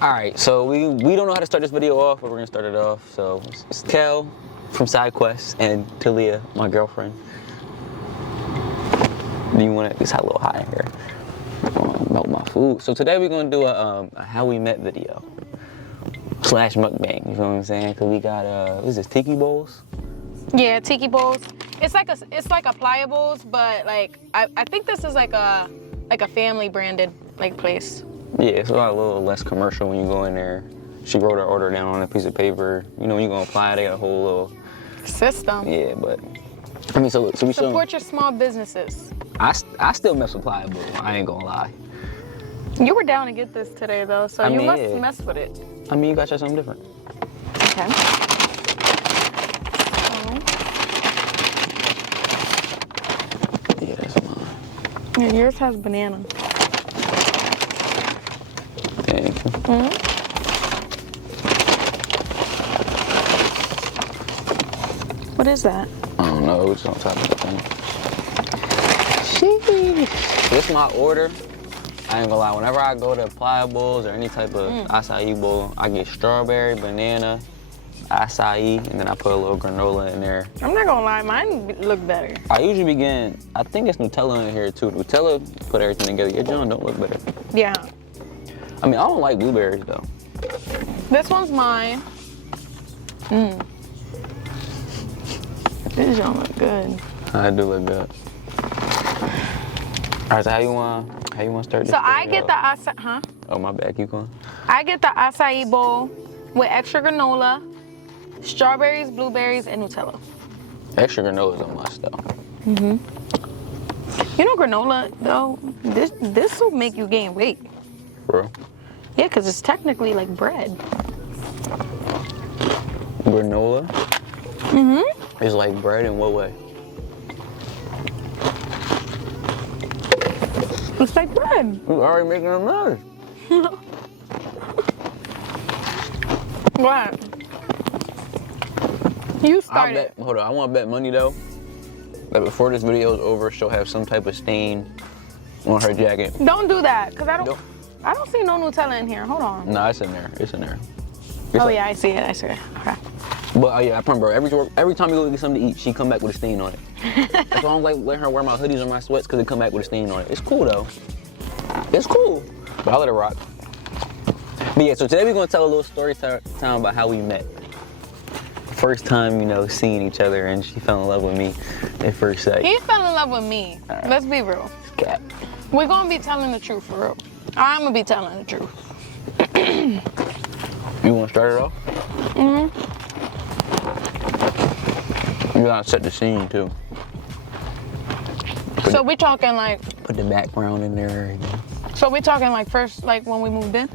All right, so we don't know how to start this video off, but we're gonna start it off. So it's Kel from Side Quest and Thalia, my girlfriend. Do you want to? It's a little hot in here. Melt my food. So today we're gonna do a how we met video / mukbang. You feel what I'm saying? Cause we got what is this, tiki bowls? Yeah, tiki bowls. It's like a pliables, but like I think this is like a family branded like place. Yeah, it's a little less commercial when you go in there. She wrote her order down on a piece of paper. You know, when you gonna apply, they got a whole little system. Yeah, but I mean, so we support your small businesses. I still mess with pliable. I ain't gonna lie. You were down to get this today though, so you must mess with it. I mean, you gotta try something different. Okay. Yeah, that's mine. Yeah, yours has banana. Thank you. Mm-hmm. What is that? I don't know. It's on top of the thing. Sheesh. This is my order. I ain't gonna lie. Whenever I go to pliables or any type of acai bowl, I get strawberry, banana, acai, and then I put a little granola in there. I'm not gonna lie, mine look better. I usually begin. I think there's Nutella in here too. Nutella put everything together. Your John don't look better. Yeah. I mean, I don't like blueberries though. This one's mine. This don't look good. I do look good. All right, so how you want to start this? So I get the acai, huh? Oh, my bad, keep going. I get the acai bowl with extra granola, strawberries, blueberries, and Nutella. Extra granola is a must though. You know granola though, this will make you gain weight. Bro. Yeah, because it's technically like bread. Granola? Is like bread in what way? It's like bread. You already making a mess. What? You started. Hold on, I want to bet money though that before this video is over, she'll have some type of stain on her jacket. Don't do that, because I don't see no Nutella in here. Hold on. Nah, it's in there. It's in there. Yeah, I see it. I see it. Okay. But yeah, I remember every time you go get something to eat, she come back with a stain on it. That's why I don't like letting her wear my hoodies or my sweats because they come back with a stain on it. It's cool though. It's cool. But I'll let it rock. But yeah, so today we're gonna tell a little story time about how we met. First time, you know, seeing each other, and she fell in love with me at first sight. He fell in love with me. Right. Let's be real. Cat. We're gonna be telling the truth for real. I'm gonna be telling the truth. You wanna start it off? You gotta set the scene too. So we talking like... Put the background in there. So we talking like first, like when we moved in?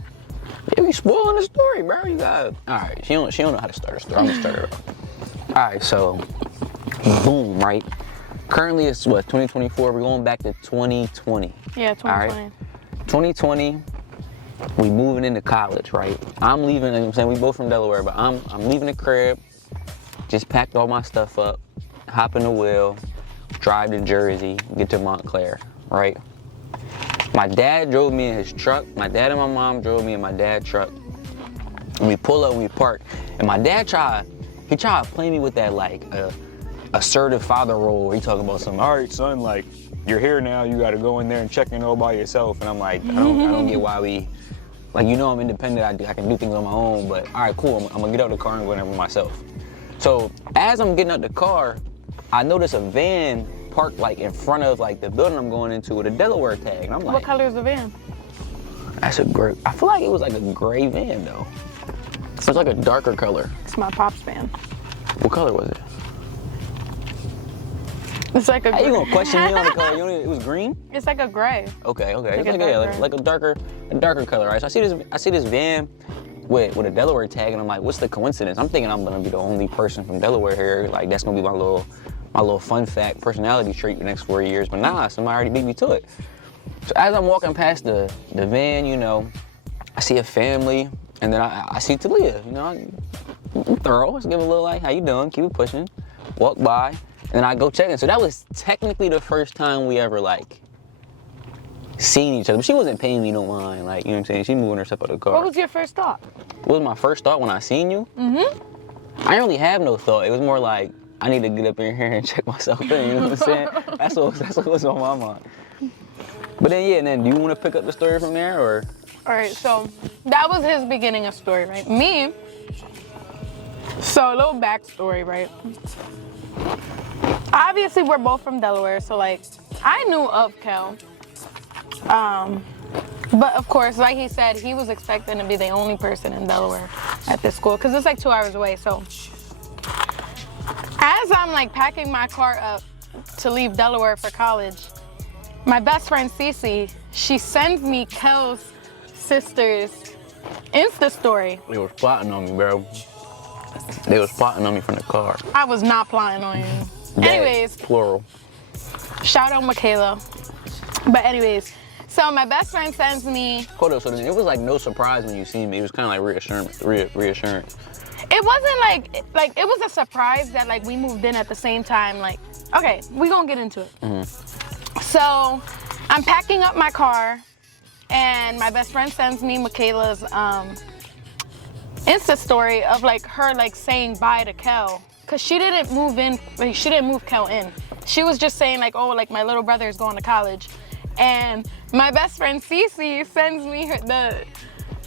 Yeah, we spoiling the story, bro. You got. All right, she don't know how to start a story. I'm gonna start it off. All right, so boom, right. Currently it's what, 2024. We're going back to 2020. Yeah, 2020. All right? 2020. We moving into college, right? I'm leaving. Like I'm saying, we both from Delaware, but I'm leaving the crib. Just packed all my stuff up, hop in the wheel, drive to Jersey, get to Montclair, right? My dad drove me in his truck. My dad and my mom drove me in my dad's truck. And we pull up and we park. And my dad tried to play me with that like assertive father role where he talking about something. All right, son, like you're here now. You got to go in there and check in all by yourself. And I'm like, I don't get why we, like, you know, I'm independent. I can do things on my own. But all right, cool. I'm gonna get out of the car and go in there by myself. So as I'm getting out the car, I notice a van parked like in front of like the building I'm going into with a Delaware tag. And I'm like, what color is the van? That's a gray. I feel like it was like a gray van though. So it's like a darker color. It's my pop's van. What color was it? It's like a gray. How you gonna question me on the color? It was green? It's like a gray. Okay. Like It's like a darker color, right? So I see this van with a Delaware tag, and I'm like, what's the coincidence? I'm thinking I'm gonna be the only person from Delaware here. Like that's gonna be my little fun fact, personality trait the next 4 years. But nah, somebody already beat me to it. So as I'm walking past the van, you know, I see a family, and then I see Thalia. You know, I'm thorough. Let's give a little like, how you doing? Keep it pushing. Walk by, and then I go check in. So that was technically the first time we ever like seen each other. But she wasn't paying me no mind. Like, you know what I'm saying? She moving herself out of the car. What was your first thought? What was my first thought when I seen you? Mm-hmm. I didn't really have no thought. It was more like, I need to get up in here and check myself in, you know what I'm saying? That's what was on my mind. But then, yeah, and then do you want to pick up the story from there, or? All right, so that was his beginning of story, right? Me, so a little backstory, right? Obviously, we're both from Delaware, so like, I knew of Kell. But of course, like he said, he was expecting to be the only person in Delaware at this school, because it's like 2 hours away, so. As I'm like packing my car up to leave Delaware for college, my best friend Cece, she sends me Kell's sister's Insta story. They was plotting on me, bro. They was plotting on me from the car. I was not plotting on you. Anyways, plural. Shout out Michaela. But anyways, so my best friend sends me. Hold up, so then it was like no surprise when you seen me. It was kind of like reassurance. It wasn't like it was a surprise that like we moved in at the same time. Like, okay, we gonna get into it. Mm-hmm. So I'm packing up my car, and my best friend sends me Michaela's Insta story of like her like saying bye to Kell, cause she didn't move in. Like, she didn't move Kell in. She was just saying like, oh, like my little brother is going to college, and my best friend Cece sends me the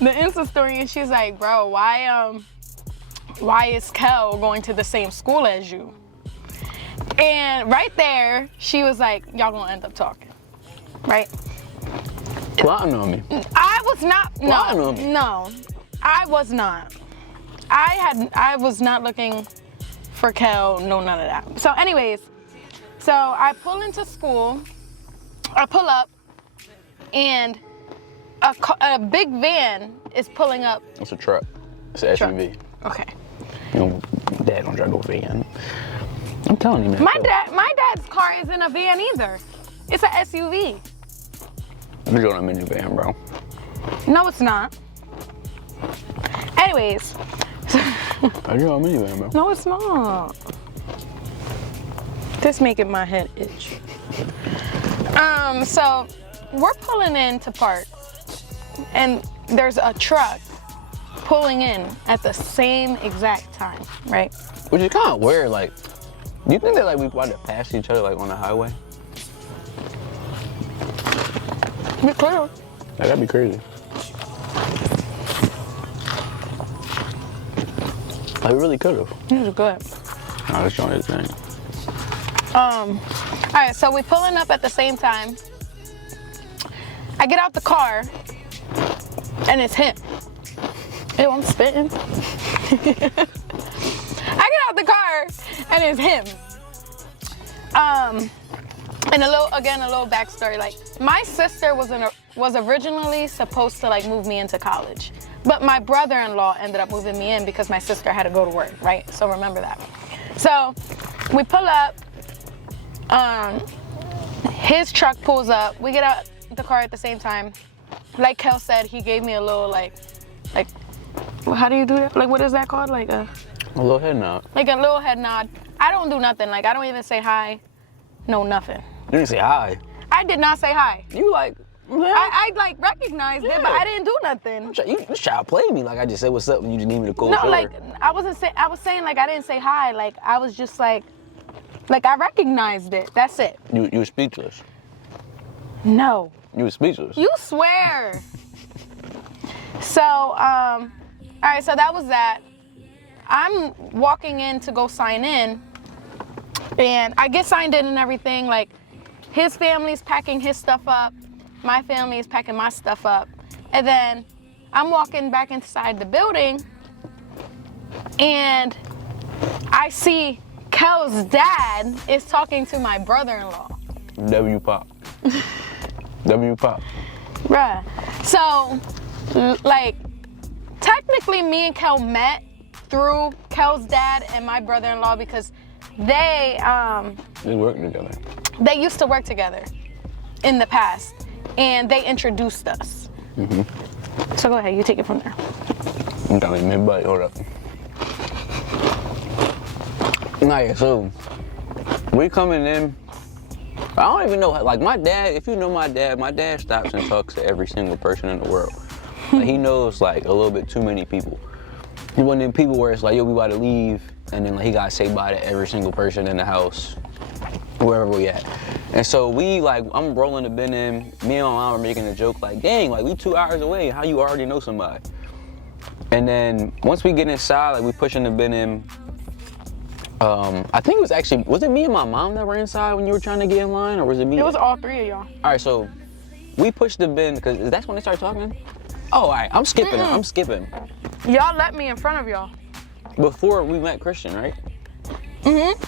Insta story, and she's like, bro, why is Kell going to the same school as you? And right there, she was like, y'all gonna end up talking, right? Plotting on me. I was not, Plotting on me. no, I was not. I was not looking for Kell, no, none of that. So anyways, so I pull into school, I pull up, and a big van is pulling up. It's a truck. It's an SUV. Okay. You know, Dad don't drive no van. I'm telling you, man. My dad's car isn't a van either. It's an SUV. I'm doing a minivan, bro. No, it's not. Anyways. I do a minivan, bro. No, it's not. This making my head itch. So we're pulling in to park, and there's a truck pulling in at the same exact time, right? Which is kind of weird. Like, do you think that like we about to pass each other like on the highway? We could have. That'd be crazy. Like, we really could have. This is good. No, that's showing his thing. All right, so we pulling up at the same time. I get out the car, and it's him. Ew, I'm spitting. I get out the car, and it's him. And a little backstory. Like, my sister was originally supposed to like move me into college, but my brother-in-law ended up moving me in because my sister had to go to work, right? So remember that. So we pull up. His truck pulls up. We get out the car at the same time. Like Kell said, he gave me a little like, how do you do that? Like, what is that called? Like a little head nod. Like a little head nod. I don't do nothing. Like, I don't even say hi. No, nothing. You didn't say hi. I did not say hi. You like, I like recognized it, but I didn't do nothing. You try to play me like I just said what's up and you just need me to cold No, shoulder. like I was saying like I didn't say hi. Like I was just like I recognized it. That's it. You were speechless. No. You were speechless. You swear. So, all right, so that was that. I'm walking in to go sign in, and I get signed in and everything. Like, his family's packing his stuff up, my family is packing my stuff up, and then I'm walking back inside the building, and I see Kell's dad is talking to my brother-in-law. W pop. W pop. Bruh. So, like, technically me and Kell met through Kell's dad and my brother-in-law because they work together. They used to work together in the past, and they introduced us. Mm-hmm. So go ahead, you take it from there. I'm telling you, buddy, hold up. Nah, yeah, so we coming in I don't even know, like my dad, if you know my dad stops and talks to every single person in the world. Like, he knows like a little bit too many people. He one of them people where it's like, yo, we about to leave, and then like, he gotta say bye to every single person in the house, wherever we at. And so we like, I'm rolling the bin in, me and my mom are making a joke like, dang, like we 2 hours away, how you already know somebody? And then once we get inside, like we pushing the bin in, I think it was actually, was it me and my mom that were inside when you were trying to get in line, or was it me? It was all three of y'all. All right, so we pushed the bin, because that's when they started talking? Oh, all right, I'm skipping. Y'all let me in front of y'all. Before we met Christian, right? Mm-hmm.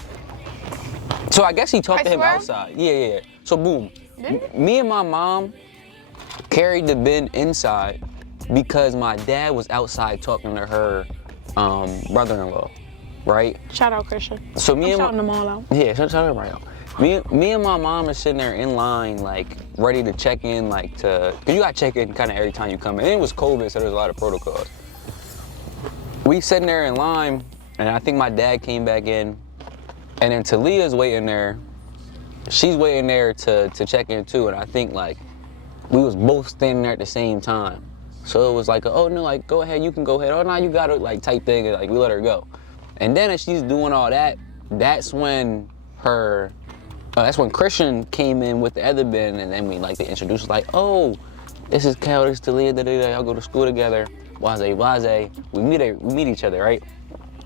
So I guess he talked to him outside. Yeah. So boom, me and my mom carried the bin inside because my dad was outside talking to her brother-in-law, right? Shout out Christian. So me I'm shouting them all out. Yeah, shout out right out. Me and my mom are sitting there in line, like ready to check in, like cause you gotta check in kind of every time you come in. And it was COVID, so there's a lot of protocols. We sitting there in line, and I think my dad came back in, and then Thalia's waiting there. She's waiting there to check in too, and I think like we was both standing there at the same time. So it was like, oh no, like go ahead, you can go ahead. Oh no, you got it, like type thing, and like we let her go. And then as she's doing all that, that's when Christian came in with the other bin, and then they introduced us like, oh, this is Kell, this is Thalia, y'all go to school together, blase. We meet each other, right?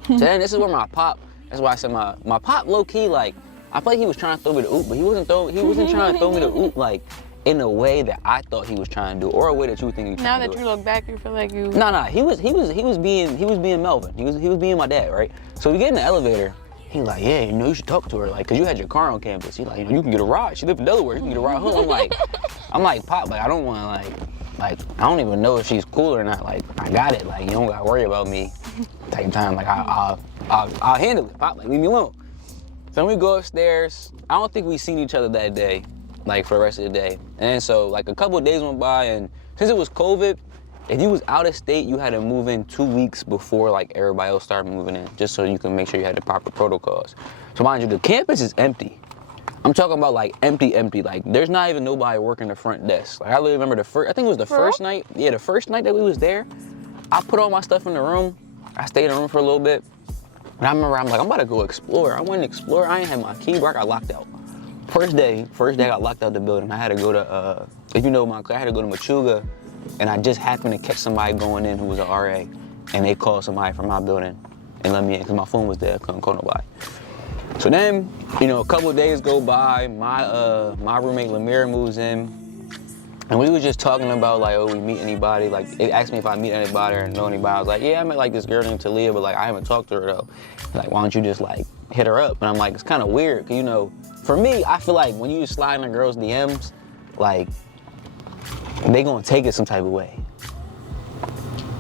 So then this is where my pop, that's why I said my pop low key, like, I feel like he was trying to throw me the oop, but he wasn't trying to throw me the oop like in a way that I thought he was trying to do, or a way that you think he was trying to do. Now that you look back, you feel like you... No, he was being Melvin. He was being my dad, right? So we get in the elevator. He like, yeah, you should talk to her, like, cause you had your car on campus. He like, you can get a ride. She live in Delaware. You can get a ride home. I'm like, Pop, like, I don't want to like, I don't even know if she's cool or not. Like, I got it. Like, you don't gotta worry about me. Type time. Like, I'll handle it. Pop, like, leave me alone. So we go upstairs. I don't think we seen each other that day, like for the rest of the day. And so like a couple of days went by, and since it was COVID, if you was out of state, you had to move in 2 weeks before like everybody else started moving in, just so you can make sure you had the proper protocols. So mind you, the campus is empty. I'm talking about like empty. Like there's not even nobody working the front desk. Like I really remember I think it was the first night. Yeah, the first night that we was there, I put all my stuff in the room. I stayed in the room for a little bit. And I remember I'm like, I'm about to go explore. I went and explore. I ain't had my key, bro. I got locked out. First day I got locked out the building. I had to go to, if you know I had to go to Machuga. And I just happened to catch somebody going in who was an RA, and they called somebody from my building and let me in because my phone was there. I couldn't call nobody. So then, a couple of days go by. My roommate Lemire moves in, and we was just talking about like, oh, we meet anybody? Like, it asked me if I meet anybody or know anybody. I was like, yeah, I met like this girl named Thalia, but like I haven't talked to her though. Like, why don't you just like hit her up? And I'm like, it's kind of weird, cause for me, I feel like when you slide in a girl's DMs, like, they gonna take it some type of way.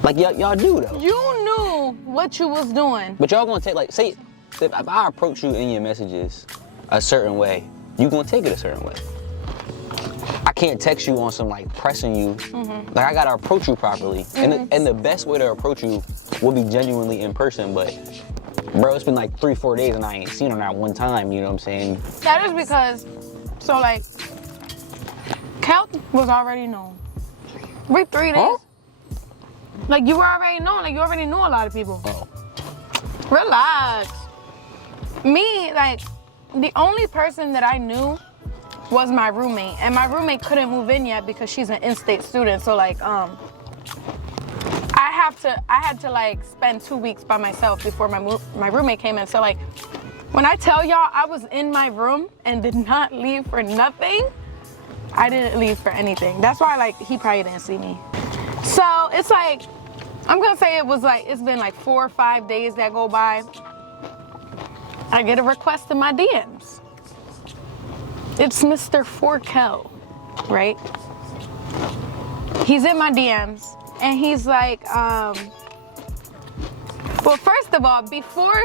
Like y'all do though. You knew what you was doing. But y'all gonna take, like, say, if I approach you in your messages a certain way, you gonna take it a certain way. I can't text you on some like pressing you. Mm-hmm. Like I gotta approach you properly. Mm-hmm. And the best way to approach you will be genuinely in person, but bro, it's been like 3-4 days and I ain't seen her not one time, you know what I'm saying? That is because, so like, Kell was already known. We 3 days. Huh? Like you were already known. Like you already knew a lot of people. Oh. Relax. Me, like, the only person that I knew was my roommate, and my roommate couldn't move in yet because she's an in-state student. So like, I had to like spend 2 weeks by myself before my roommate came in. So like, when I tell y'all I was in my room and did not leave for nothing, I didn't leave for anything. That's why like he probably didn't see me. So it's like, I'm gonna say it's been like 4 or 5 days that go by. I get a request in my DMs. It's Mr. For Kell, right? He's in my DMs and he's like, well, first of all, before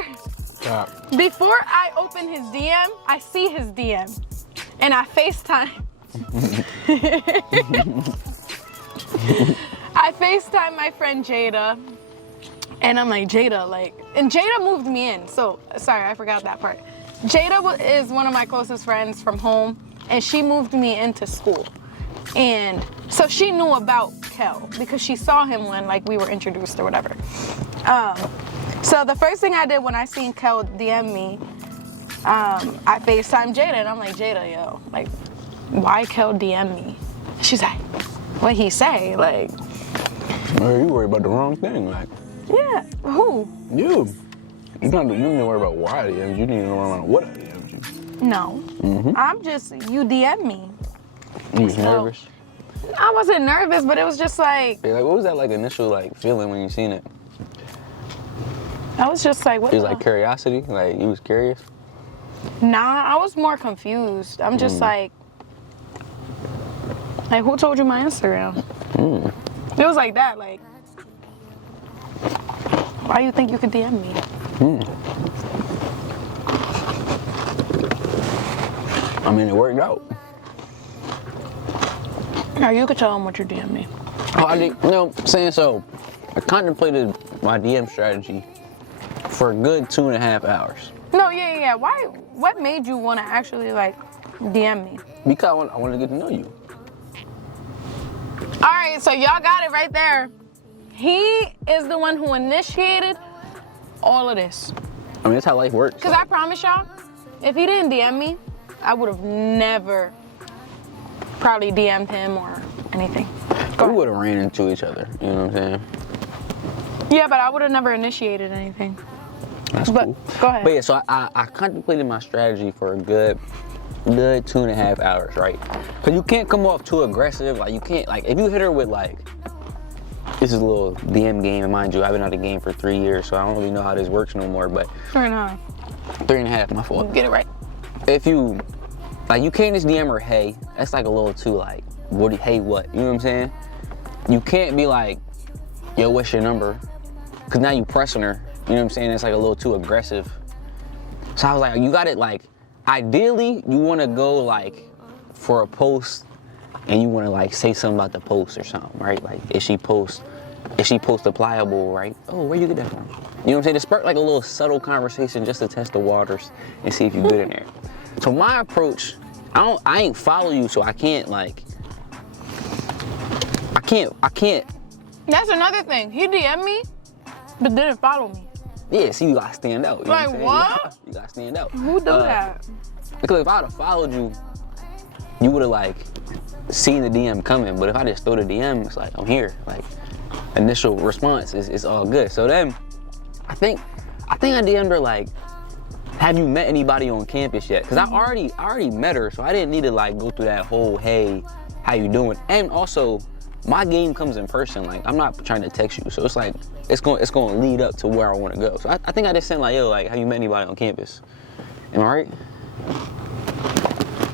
I open his DM, I see his DM and I FaceTime. I FaceTime my friend Jada, and I'm like, Jada, like, and Jada moved me in, so, sorry, I forgot that part. Jada is one of my closest friends from home, and she moved me into school. And so she knew about Kell because she saw him when like we were introduced or whatever. So the first thing I did when I seen Kell DM me, I FaceTimed Jada and I'm like, Jada, yo, like, why Kell DM me? She's like, what he say? Like, well, you worry about the wrong thing, like. yeah, who? You. You don't need to worry about why I DM'd you. You need to worry about what I DM'd you. No. I'm just, you DM me. You was nervous? I wasn't nervous, but it was just like. Yeah, like, what was that like initial like feeling when you seen it? I was just like, what? It was like curiosity? Like, you was curious? Nah, I was more confused. I'm just like, who told you my Instagram? It was like that, like, why you think you could DM me? I mean, it worked out. Now you could tell them what you DM me. Oh, I did, you know, saying so, I contemplated my DM strategy for a good 2.5 hours. No, yeah. Why? What made you want to actually like DM me? Because I wanted to get to know you. All right, so y'all got it right there. He is the one who initiated all of this. I mean, that's how life works. Because I promise y'all, if he didn't DM me, I would have never probably DM'd him or anything. We would have ran into each other, you know what I'm saying? Yeah, but I would have never initiated anything. That's But cool. go ahead. But yeah, so I contemplated my strategy for a good 2.5 hours, right? Because you can't come off too aggressive. Like, you can't, like, if you hit her with, like, this is a little DM game, and mind you, I've been out of the game for 3 years, so I don't really know how this works no more, but 3.5. 3.5, my fault. Get it right. If you, like, you can't just DM her, hey, that's like a little too, like, hey, what? You know what I'm saying? You can't be like, yo, what's your number? Because now you pressing her, you know what I'm saying? It's like a little too aggressive. So I was like, you got it, like, ideally, you want to go, like, for a post, and you want to, like, say something about the post or something, right? Like, if she post applicable, right? Oh, where you get that from? You know what I'm saying? To spark, like, a little subtle conversation just to test the waters and see if you're good in there. So my approach, I ain't follow you, so I can't, like, I can't. That's another thing. He DM'd me, but didn't follow me. Yeah, see, you gotta stand out. You know Like, what? I'm saying? what? You gotta stand out. Who do that? Because if I'd have followed you, you would have, like, seen the DM coming. But if I just throw the DM, it's like, I'm here. Like, initial response is all good. So then, I think I DM'd her, like, have you met anybody on campus yet? Because I already met her, so I didn't need to, like, go through that whole, hey, how you doing? And also, my game comes in person. Like, I'm not trying to text you, so it's like it's going to lead up to where I want to go. So I think I just sent like, yo, like, have you met anybody on campus? Am I right?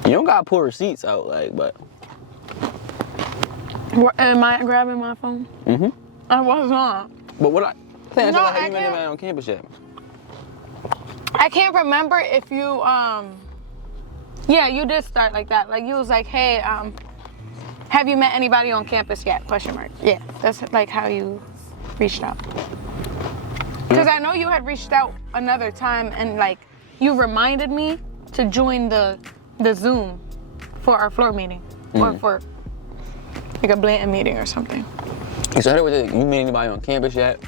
You don't gotta pull receipts out, like, but. What, am I grabbing my phone? I was not. But what have you met can't. anybody on campus yet? I can't remember if you yeah, you did start like that. Like, you was like, hey, have you met anybody on campus yet? Question mark. Yeah, that's like how you reached out. Because I know you had reached out another time and like you reminded me to join the Zoom for our floor meeting or for like a Blanton meeting or something. So I was like, you met anybody on campus yet?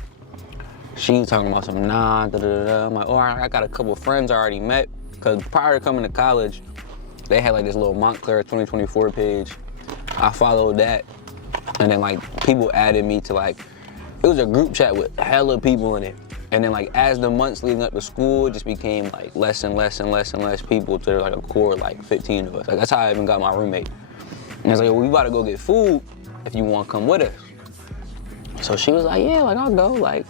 She's talking about some I'm like, oh, I got a couple friends I already met. Because prior to coming to college, they had like this little Montclair 2024 page. I followed that. And then like people added me to like, it was a group chat with hella people in it. And then like as the months leading up to school, it just became like less and less people to like a core like 15 of us. Like that's how I even got my roommate. And I was like, well, we about to go get food if you want to come with us. So she was like, yeah, like I'll go. Like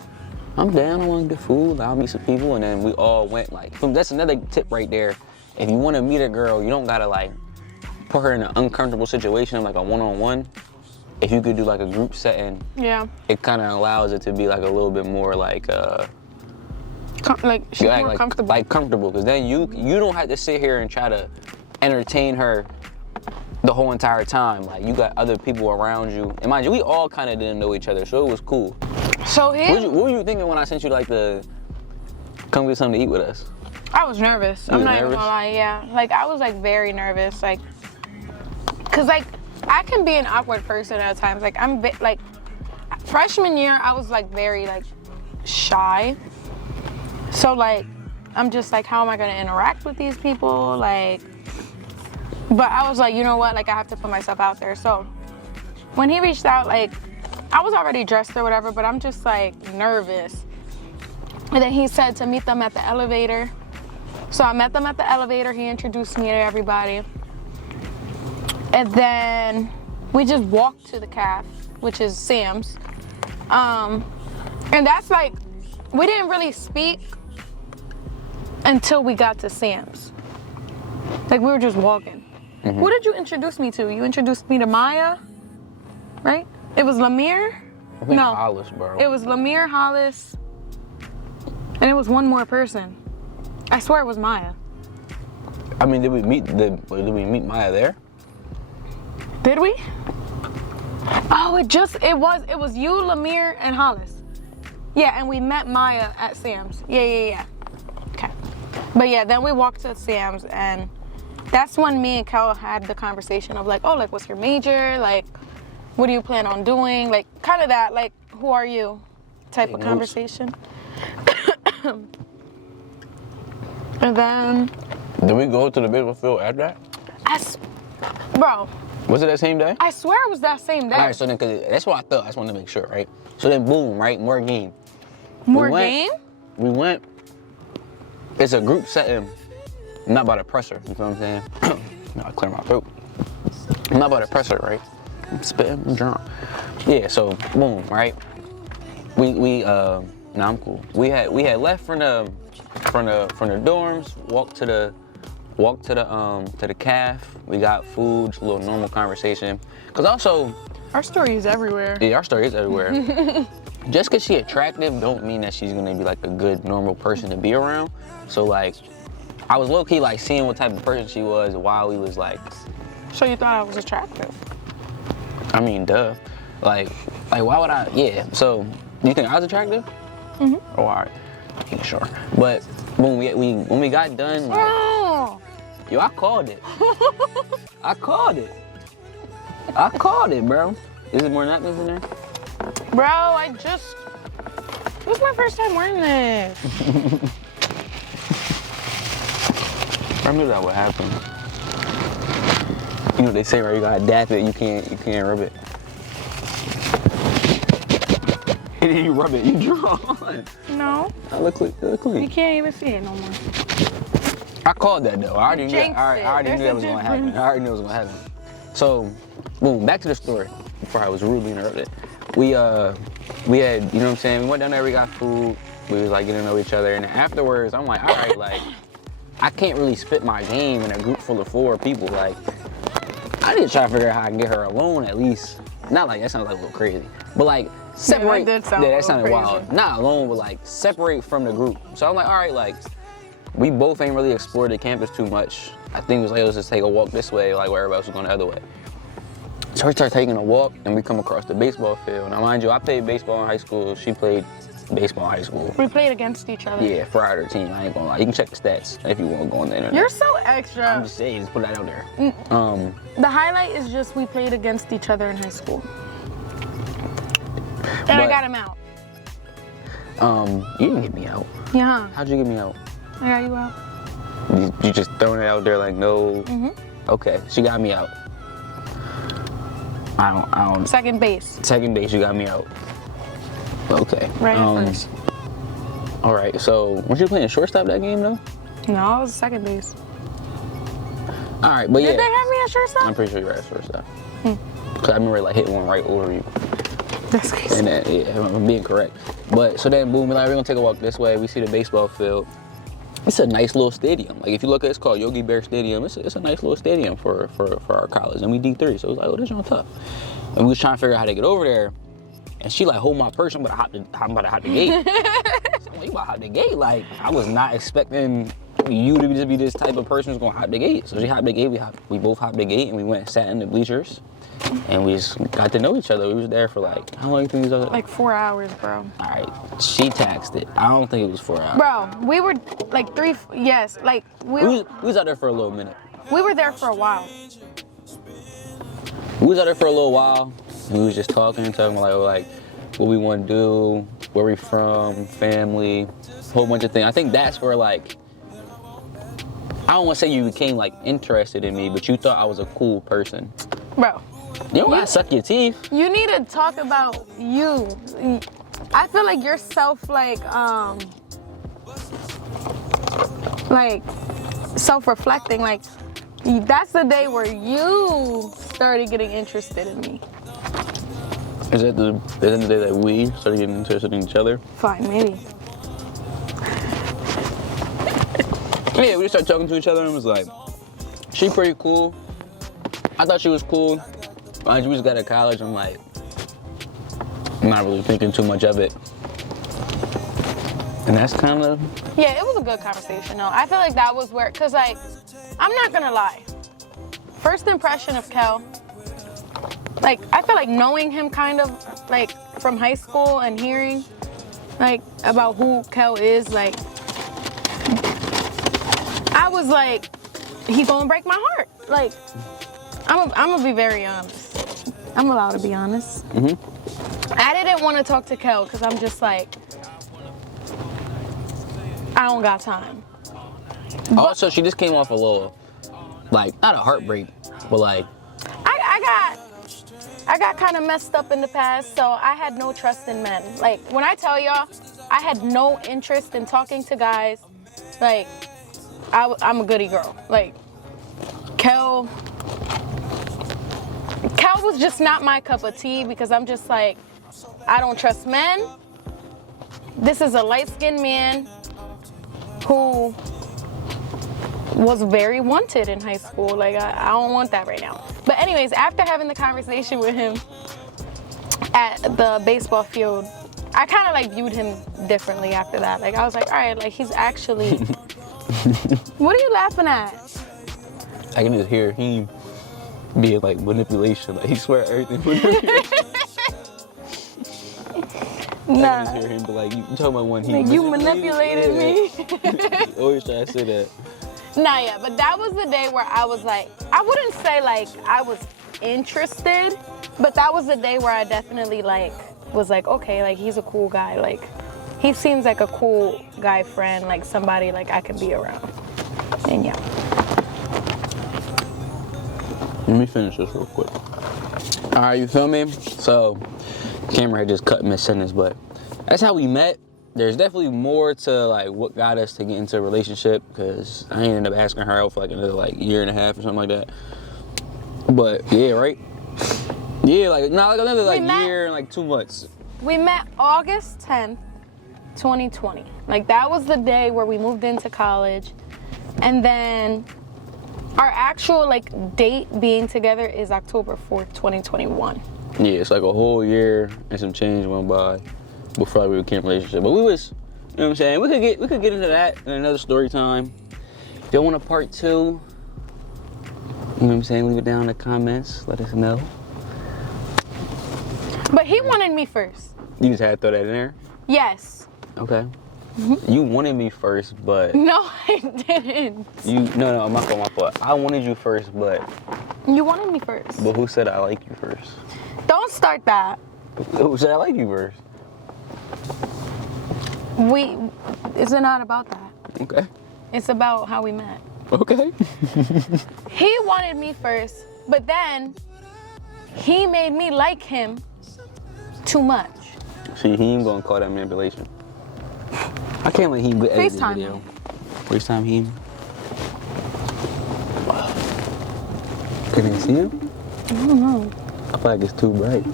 I'm down, I want to get food. I'll meet some people. And then we all went like, that's another tip right there. If you want to meet a girl, you don't gotta like put her in an uncomfortable situation like a one-on-one. If you could do like a group setting, Yeah. it kind of allows it to be like a little bit more like She's more comfortable. Like comfortable, because then you don't have to sit here and try to entertain her the whole entire time. Like you got other people around you. And mind you, we all kind of didn't know each other, so it was cool. So What were you thinking when I sent you like the come get something to eat with us? I was nervous. You I'm was not even nervous? gonna lie, yeah. Like I was like very nervous. Like Cause like I can be an awkward person at times. Like like freshman year, I was like very like shy. So like I'm just like, how am I gonna interact with these people? Like, but I was like, you know what? Like I have to put myself out there. So when he reached out, like I was already dressed or whatever, but I'm just like nervous. And then he said to meet them at the elevator. So I met them at the elevator. He introduced me to everybody. And then we just walked to the caf, which is Sam's. And that's like, we didn't really speak until we got to Sam's. Like we were just walking. Mm-hmm. Who did you introduce me to? You introduced me to Maya, right? It was Lamir? I think No. Hollis, bro. It was Lamir, Hollis, and it was one more person. I swear it was Maya. I mean, did we meet Maya there? Did we? Oh, it was you, Lamir, and Hollis. Yeah, and we met Maya at Sam's. Yeah. Okay. But yeah, then we walked to Sam's, and that's when me and Kel had the conversation of like, oh, like, what's your major? Like, what do you plan on doing? Like, kind of that, like, who are you type of conversation. And then... Did we go to the baseball field after that? Bro. Was it that same day? I swear it was that same day. All right, so then, cause that's what I thought. I just wanted to make sure, right? So then, boom, right? More game. Game? We went. It's a group setting. I'm not about to press her, you feel what I'm saying? No, I clear my throat. I'm not about to press her, right? I'm spitting, I'm drunk. Yeah, so boom, right? Nah, I'm cool. We had left from the dorms, walked to the caf. We got food, just a little normal conversation. Cause also our story is everywhere. Yeah, our story is everywhere. Just cause she attractive don't mean that she's gonna be like a good normal person to be around. So like, I was low key like seeing what type of person she was while we was like. So you thought I was attractive? I mean, duh. Like why would I? Yeah. So you think I was attractive? Mm-hmm. Oh, all right. Yeah, sure. But when we got done, like, Oh. yo, I called it. I called it, bro. Is there more napkins in there? Bro, this was my first time wearing this. I knew that would happen. You know what they say, right? You gotta dap it, you can't rub it. And then you rub it, you draw. No. I look clean. You can't even see it no more. I called that though. I already knew that was gonna happen. I already knew it was gonna happen. So, boom, back to the story before I was rudely interrupted. We had, you know what I'm saying? We went down there, we got food. We was like getting to know each other. And then afterwards, I'm like, all right, like, I can't really spit my game in a group full of 4 people. Like, I need to try to figure out how I can get her alone at least. Not like, that sounds like a little crazy. But like, separate. Yeah, that sounded wild. Not alone, but like, separate from the group. So I'm like, all right, like, we both ain't really explored the campus too much. I think it was like, let's just take a walk this way, like where everybody else was going the other way. So we start taking a walk and we come across the baseball field. Now mind you, I played baseball in high school. She played baseball in high school. We played against each other. Yeah, for either team. I ain't gonna lie. You can check the stats if you want to go on the internet. You're so extra. I'm just saying, just put that out there. The highlight is just we played against each other in high school. And I got him out. You didn't get me out. Yeah. How'd you get me out? I got you out. You just throwing it out there like no. Mm-hmm. Okay, she got me out. I don't. Second base. Second base, you got me out. Okay. Right at first. All right. So, weren't you playing shortstop that game though? No, I was second base. All right, but yeah. Did they have me at shortstop? I'm pretty sure you were at shortstop. Cause I remember like hitting one right over you. That's crazy. And then, yeah, I'm being correct. But so then, boom, we're gonna take a walk this way. We see the baseball field. It's a nice little stadium. Like if you look at it, it's called Yogi Bear Stadium. It's a nice little stadium for our college. And we D3, so it was like, oh, this is tough. And we was trying to figure out how to get over there. And she like, hold my purse, I'm about to hop the gate. So I'm like, you about to hop the gate? Like, I was not expecting you to just be this type of person who's gonna hop the gate. So she hopped the gate, we both hopped the gate and we went and sat in the bleachers. And we just got to know each other. We was there for like, how long do you think we was there? Like 4 hours, bro. All right, she taxed it. I don't think it was 4 hours. Bro, we were like we was out there for a little minute. We were there for a while. We was out there for a little while. And we was just talking like what we want to do, where we from, family, a whole bunch of things. I think that's where like, I don't want to say you became like interested in me, but you thought I was a cool person. Bro. You don't gotta suck your teeth. You need to talk about you. I feel like you're self-reflecting. Like, that's the day where you started getting interested in me. Is that the day that we started getting interested in each other? Fine, maybe. Yeah, we just started talking to each other and it was like, she pretty cool. I thought she was cool. We just got to college, I'm like, I'm not really thinking too much of it. And that's kind of... Yeah, it was a good conversation, though. I feel like that was where, because, like, I'm not going to lie. First impression of Kell, like, I feel like knowing him kind of, like, from high school and hearing, like, about who Kell is, like, I was like, he gonna break my heart. Like, I'm gonna be very honest. I'm allowed to be honest. I didn't want to talk to Kell because I'm just like, I don't got time. Also, she just came off a little, like, not a heartbreak, but like... I got kind of messed up in the past, so I had no trust in men. Like, when I tell y'all, I had no interest in talking to guys. Like, I'm a goody girl. Like, Kell was just not my cup of tea because I'm just like, I don't trust men. This is a light-skinned man who was very wanted in high school. Like, I don't want that right now. But anyways, after having the conversation with him at the baseball field, I kind of like viewed him differently after that. Like, I was like, all right, like, he's actually... What are you laughing at? I can just hear him being like manipulation. Like, he swear everything. Nah. I can just hear him be like, you talking about when he Like, you manipulated me. Always try to say that. Nah, yeah, but that was the day where I was like, I wouldn't say like I was interested, but that was the day where I definitely like was like, okay, like he's a cool guy. Like, he seems like a cool guy friend, like somebody like I can be around. And yeah. Let me finish this real quick. All right, you feel me? So, camera had just cut mid-sentence, but that's how we met. There's definitely more to like what got us to get into a relationship, because I ended up asking her out for like another like year and a half or something like that. But yeah, right? Yeah, like another like year and like 2 months. We met August 10th, 2020. Like, that was the day where we moved into college. And then our actual like date being together is October 4th, 2021. Yeah, it's like a whole year and some change went by before we became a relationship. But we was, you know what I'm saying? We could get into that in another story time. If y'all want a part 2, you know what I'm saying? Leave it down in the comments. Let us know. But he wanted me first. You just had to throw that in there? Yes. Okay. You wanted me first, but... No, I didn't. No, my fault. I wanted you first, but... You wanted me first. But who said I like you first? Don't start that. Who said I like you first? It's not about that. Okay. It's about how we met. Okay. He wanted me first, but then he made me like him too much. See, he ain't gonna call that manipulation. I can't let him edit this FaceTime video. FaceTime him. Can I see him? I don't know. I feel like it's too bright.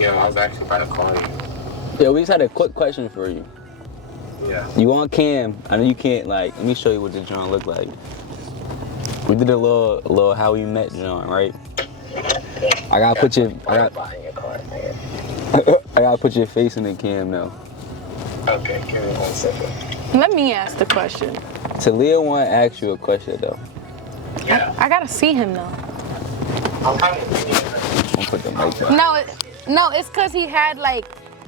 Yeah, I was actually about to call you. Yeah, we just had a quick question for you. Yeah. You on cam? I know you can't like. Let me show you what the joint look like. We did a little how we met joint, right? I gotta put your I gotta put your face in the cam now. Okay, give me 1 second. Let me ask the question. Thalia wanna ask you a question though. Yeah. I gotta see him though. I'm kind of I'll put the mic down. No, it's cause he had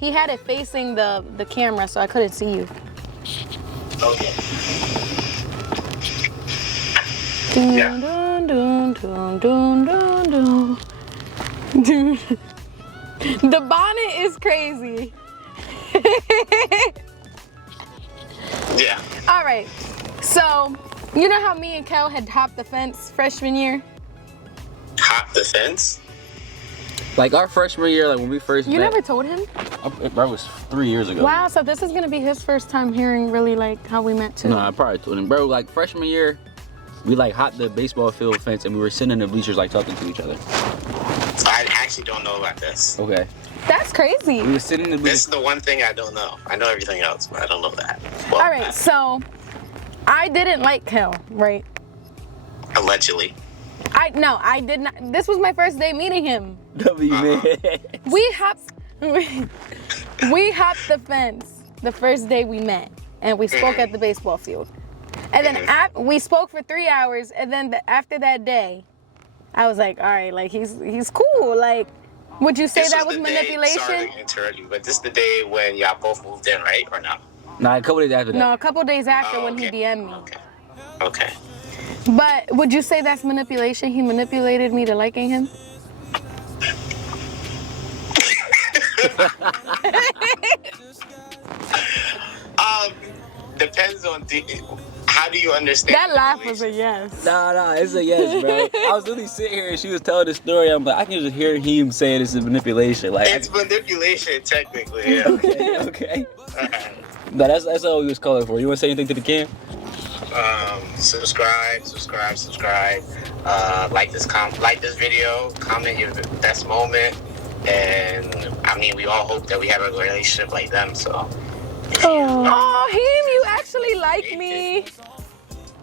it facing the camera, so I couldn't see you. okay. Yeah. Dun, dun, dun, dun, dun, dun. Dude, the bonnet is crazy. Yeah. All right, so you know how me and Kel had hopped the fence freshman year? Hop the fence? Like our freshman year, like when we first You met. never told him? That was 3 years ago. Wow, so this is gonna be his first time hearing really like how we met too. No, I probably told him, bro. Like freshman year, we like hopped the baseball field fence and we were sitting in the bleachers like talking to each other. I actually don't know about this. Okay. That's crazy. We were sitting in the This bleachers. is the one thing I don't know. I know everything else, but I don't know that. Well, All right, so I didn't like Kel, right? allegedly. I did not. This was my first day meeting him. W man. We hopped the fence the first day we met, and we spoke at the baseball field. And then we spoke for 3 hours, and then after that day, I was like, all right, like he's cool. Like, would you say This that was the day- manipulation? Sorry to interrupt you, but this is the day when y'all both moved in, right? Or not? Nah, a couple days after that. No, a couple days after Oh, when he okay. DM'd me. Okay. Okay. But would you say that's manipulation? He manipulated me to liking him? Depends on how do you understand That laugh was a manipulation? yes. Nah, it's a yes, bro. I was literally sitting here and she was telling the story. I'm like, I can just hear him saying this is manipulation. Like, It's manipulation, technically. Yeah. okay. Alright. But that's all we was calling for. You want to say anything to the cam? Subscribe. Like this video. Comment your best moment. And I mean, we all hope that we have a relationship like them. So. Oh, Heem, you actually like me.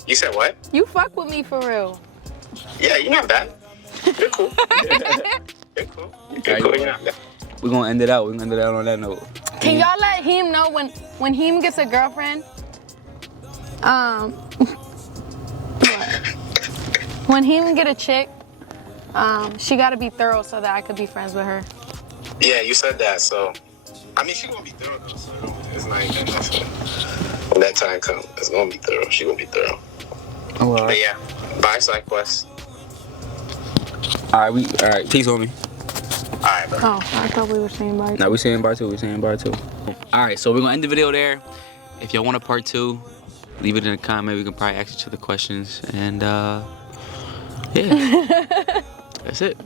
You said what? You fuck with me for real. Yeah, you're not bad. You're cool. You're cool. You're cool. You're not bad. We're going to end it out. We're going to end it out on that note. Can y'all let Heem know when Heem gets a girlfriend? When Heem get a chick, she gotta be thorough so that I could be friends with her. Yeah, you said that. So, I mean, she gonna be thorough though. So it's not even nothing. When that time comes, it's gonna be thorough. She gonna be thorough. Oh, all But right. yeah, bye, side quest. All right. Peace on me. All right, bro. Oh, I thought we were saying bye. Now we saying bye too. All right, so we're gonna end the video there. If y'all want a part 2, leave it in a comment. We can probably ask each other questions. And yeah, that's it.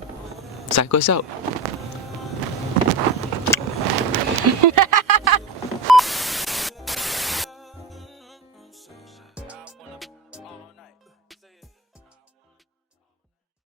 Psycho us out.